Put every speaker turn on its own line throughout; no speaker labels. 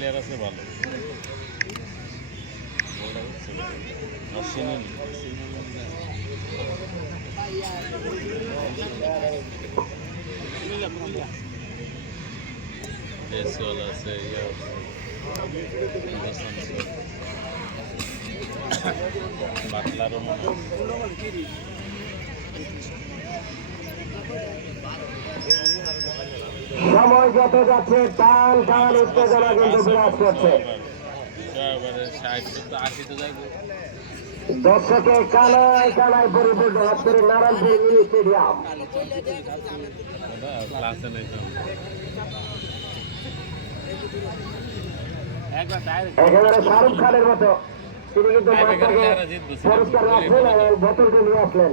Player আছে ভালো। আর আছে ইয়া। বাটলারও
সময় যত যাচ্ছে টান টান উত্তেজনা কিন্তু বিরাজ করছে। দর্শকে কানায় কানায় পরিপূর্ণ হচ্ছে নারায়ণপুর মিনি স্টেডিয়াম। একেবারে শাহরুখ খানের মতো। তিনি কিন্তু মাঠটাকে পরিষ্কার রাখলেন এবং বোতলটি নিয়ে আসলেন।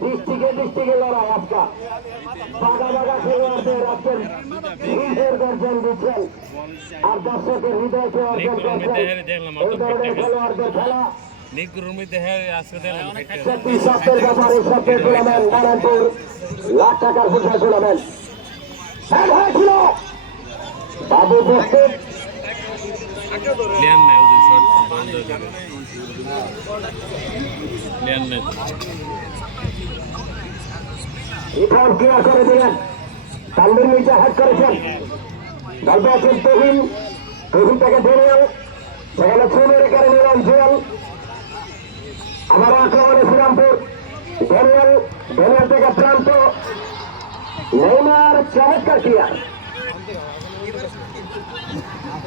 দৃষ্টিকে দৃষ্টিকে লড়াই আজকা বাগা বাগা খেলোয়াড়দের আজকের সিংহের গর্জন দিচ্ছেন আর দর্শকের হৃদয়কে অর্জন করছেন এই ধরনের খেলোয়াড়দের খেলা। লাখ টাকার ফুটবল টুর্নামেন্ট হ্যাঁ হয়েছিল বাবু প্রস্তুত।
প্লেয়ার নাই ওদের শট বন্ধ হয়ে যাবে নাই
রিফর্ম ক্লিয়ার করে দিলেন। তানবির মির্জা হ্যাক করেছেন। গল্প আছেন তহিন তহিন থেকে ধরিয়াল সেখানে সুমের করে নিলাম জুয়াল। আবার আক্রমণে শ্রীরামপুর ধরিয়াল ধরিয়াল থেকে প্রান্ত নেইমার চমৎকার ক্লিয়ার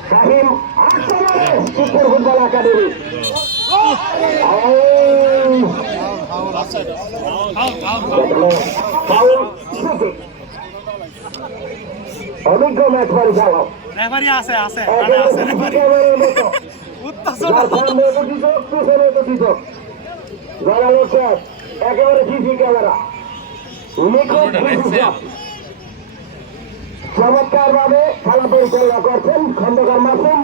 শাহিম আক্রমণে সুপার ফুটবল একাডেমি। অভিজ্ঞ ম্যাচ পরিচালক
রেফারি আছে আছে।
চমৎকার ভাবে খেলা পরিচালনা করছেন খন্দকার মাসুম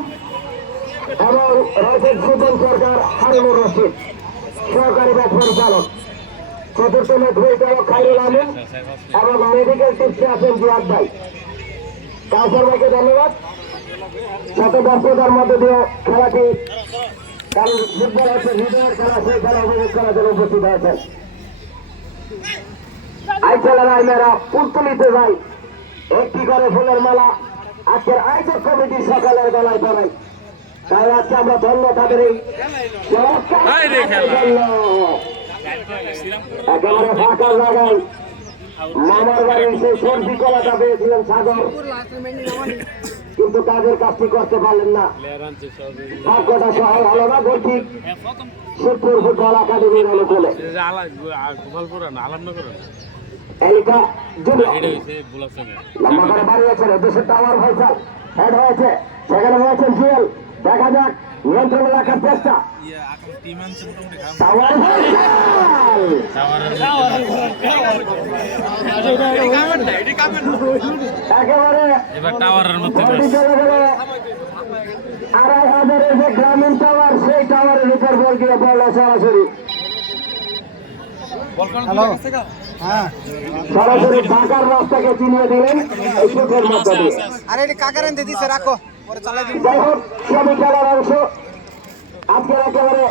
এবং রয়েছেন সুজন সরকার হারুনুর রশিদ সহকারী পরিচালক ম্যাচ পরিচালক খাইরুল আমিন এবং মেডিকেল টিপসে আছেন জিয়াদ ভাই। কাউসার ভাইকে ধন্যবাদ। মধ্যে দিয়ে খেলাটি কারণ ফুটবল হচ্ছে হৃদয়ের খেলা সেই খেলা উপভোগ করার জন্য উপস্থিত হয়েছেন। আইসেলের আইমেরা পুতুলিতে যাই একটি করে ফুলের মালা। আজকের আয়োজক কমিটির সকালের বেলায় পড়াই তাই আজকে আমরা ধন্য তাদের এই একেবারে ফাঁকা জায়গায় মামার বাড়ির সেই সর্দি কলাটা পেয়েছিলেন সাগর। কিন্তু কাজের কাজটি করতে পারলেন না। ভাগ্যটা সহায় হলো না বলছি। শিবপুর ফুটবল একাডেমির অনুকূলে। এইটা
হয়েছে
লম্বা করে দেশের টাওয়ার ফয়সাল হেড হয়েছে, সেখানে হয়েছেন জুয়েল দেখা যাক। নিয়ন্ত্রণে রাখার চেষ্টা। আড়াই হাজারের যে গ্রামীণ টাওয়ার সেই টাওয়ারের উপর বল দিয়ে বল সরাসরি। সরাসরি ঢাকার রাস্তাকে চিনিয়ে দিলেন
আরে এটা কাকার এনতে রাখো।
যাই হোক সবই খেলার অংশ আজকের একেবারে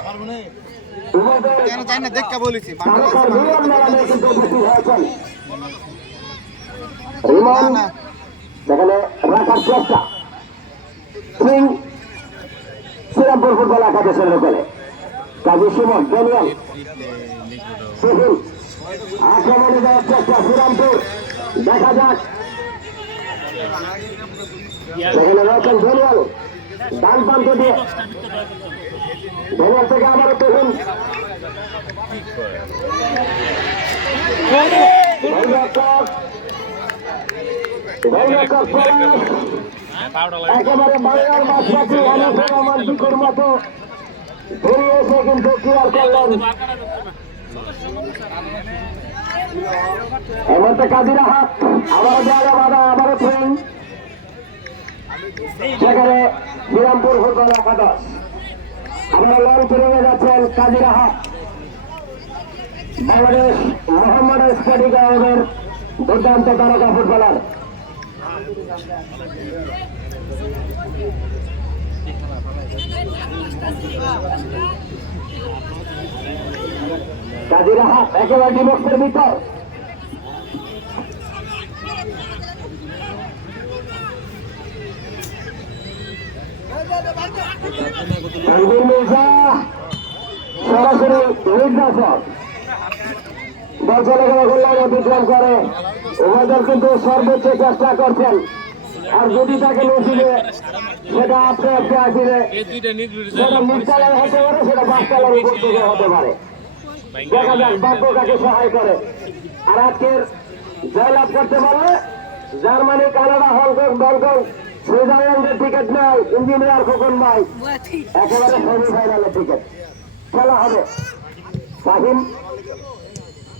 রাখার চেষ্টা। সিং শ্রীরামপুর ফুটবল একাদশের লোকেলে কাজী সুমন ড্যানিয়াল সুহিল আক্রমণে চেষ্টা শ্রীরামপুর। দেখা যাক। সেখানে রয়েছেন ড্যানিয়াল ডান প্রান্ত দিয়ে ড্যানিয়াল থেকে
পাউডার লাগে
একেবারে বাংলার মাছ পাখি অনেক আমার মতো এসে কিন্তু ক্লিয়ার করলেন এমনটা কাজিরা হাত, আবারও জায়গা বাধা, আবারও ট্রেন সেখানে শ্রীরামপুর ফুটবল একাদশ। আমরা লং ট্রেনে যাচ্ছেন কাজিরা হাট বাংলাদেশ মোহাম্মদ স্পটিক আমাদের দুর্দান্ত তারকা ফুটবলার। কাজিরা হাট একেবারে ডিবক্সের ভিতর। সরাসরি করে। উভয়দল কিন্তু সর্বোচ্চ চেষ্টা করছেন। আর যদি তাকে নসিবে সেটা আপনি আপনি
নির্বিড়
সেটা নিচতলায় হতে পারে, সেটা পাঁচতলার উপর হতে পারে। দেখা যাক, ভাগ্য কাকে সহায় করে। আর আজকের জয়লাভ করতে পারলে Germany, Canada, Hong Kong Bangkok সুইজারল্যান্ডের টিকিট নাই ইঞ্জিনিয়ার খোকন ভাই একেবারে সেমিফাইনালের টিকিট খেলা হবে। শাহিন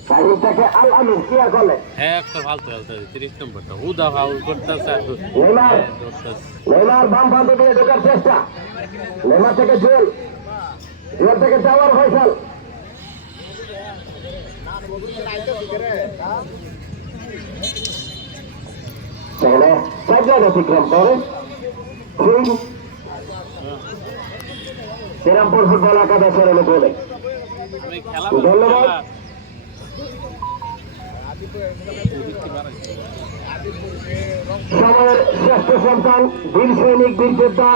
শাহিনটাকে আল আমিন কি আর করলে
একটা ফালতু ফালতু তিরিশ নম্বরটা। উদা ফাউল করতেছে
নেইমার। নেইমার বাম প্রান্ত দিয়ে ঢোকার চেষ্টা। নেইমার থেকে থেকে যাওয়ার ফয়সাল। সেখানে সাইকেল অতিক্রম করে। সিং শ্রীরামপুর ফুটবল একাদশের অনুকূলে। ধন্যবাদ। সময়ের শ্রেষ্ঠ সন্তান বীর সৈনিক বীর যোদ্ধা।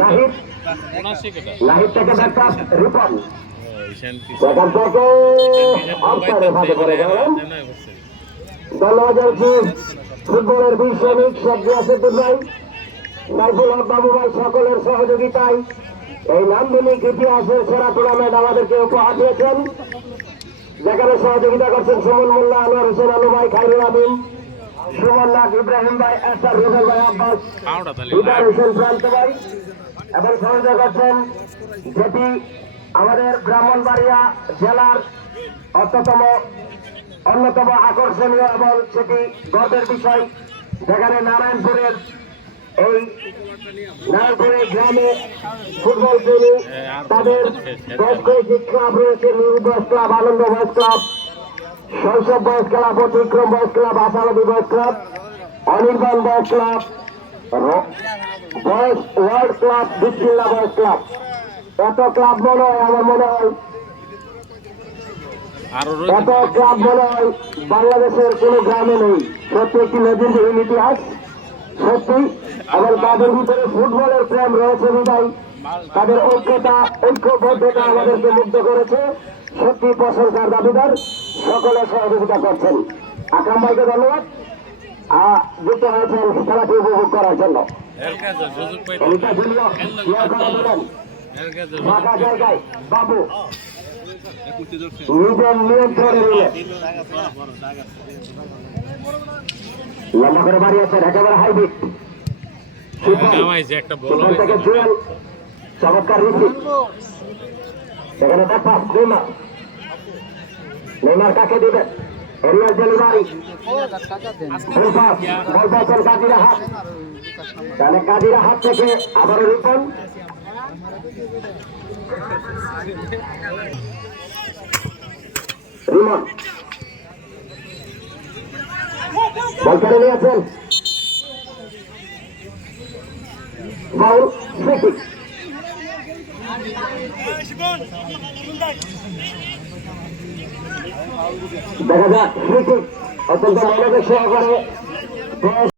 নাহিদ। নাহিদ থেকে ব্যাকআপ রিপন ফুটবলের সৈনিক শেখ গিয়াসুদ্দিন ভাই সাইফুল হক বাবু ভাই সকলের সহযোগিতায় এই নান্দনিক ইতিহাসের সেরা টুর্নামেন্ট আমাদেরকে উপহার দিয়েছেন যেখানে সহযোগিতা করছেন সুমন মোল্লা আনোয়ার হোসেন আলু ভাই খাইরুল আমিন সুমন নাক ইব্রাহিম ভাই এসার রুবেল ভাই আব্বাস হৃদয় হোসেন প্রান্ত ভাই এবং সহযোগিতা করছেন যেটি আমাদের ব্রাহ্মণবাড়িয়া জেলার অন্যতম অন্যতম আকর্ষণীয় এবং সেটি গর্বের বিষয়। যেখানে নারায়ণপুরের এই নারায়ণপুরের গ্রামে ফুটবল প্রেমী, তাদের বয়স্ক ক্লাব রয়েছে নিউ বয়স ক্লাব, আনন্দ বয়স ক্লাব, শৈশব বয়স ক্লাব, অতিক্রম বয়স ক্লাব আশাবাদী বয়স ক্লাব, অনির্বাণ বয়স ক্লাব বয়স ওয়ার্ল্ড ক্লাব, বিসমিল্লা বয়স ক্লাব। এত ক্লাব মনে হয় আমার মনে হয়। এত ক্লাব মনে হয় বাংলাদেশের কোন গ্রামে নেই। সত্যি একটি লেজেন্ডারি ইতিহাস সত্যি এবং তাদের ভিতরে ফুটবলের প্রেম রয়েছে বিদায়। তাদের ঐক্যতা ঐক্যবদ্ধতা আমাদেরকে মুগ্ধ করেছে। সত্যি প্রশংসার দাবিদার। সকলে সহযোগিতা করছেন। আকাম ভাইকে ধন্যবাদ। যুক্ত হয়েছেন খেলাটি উপভোগ করার জন্য। বাবু। নিজের নিয়ন্ত্রণে নিলেন লম্বা করে বাড়ি আছেন একেবারে হাইব্রিড জুয়েল চমৎকার রিসিভ সেখানে তার পাস নেইমার। নেইমার কাকে দিবেন aerial delivery. Full pass ball পাচ্ছেন কাজিরা হাত তাহলে কাজিরা হাত থেকে আবারও রিপন। রিমন। বল কেড়ে নিয়েছেন ফাউল ফ্রি কিক দেখা যাক ফ্রি কিক অত্যন্ত মনোযোগ সহকারে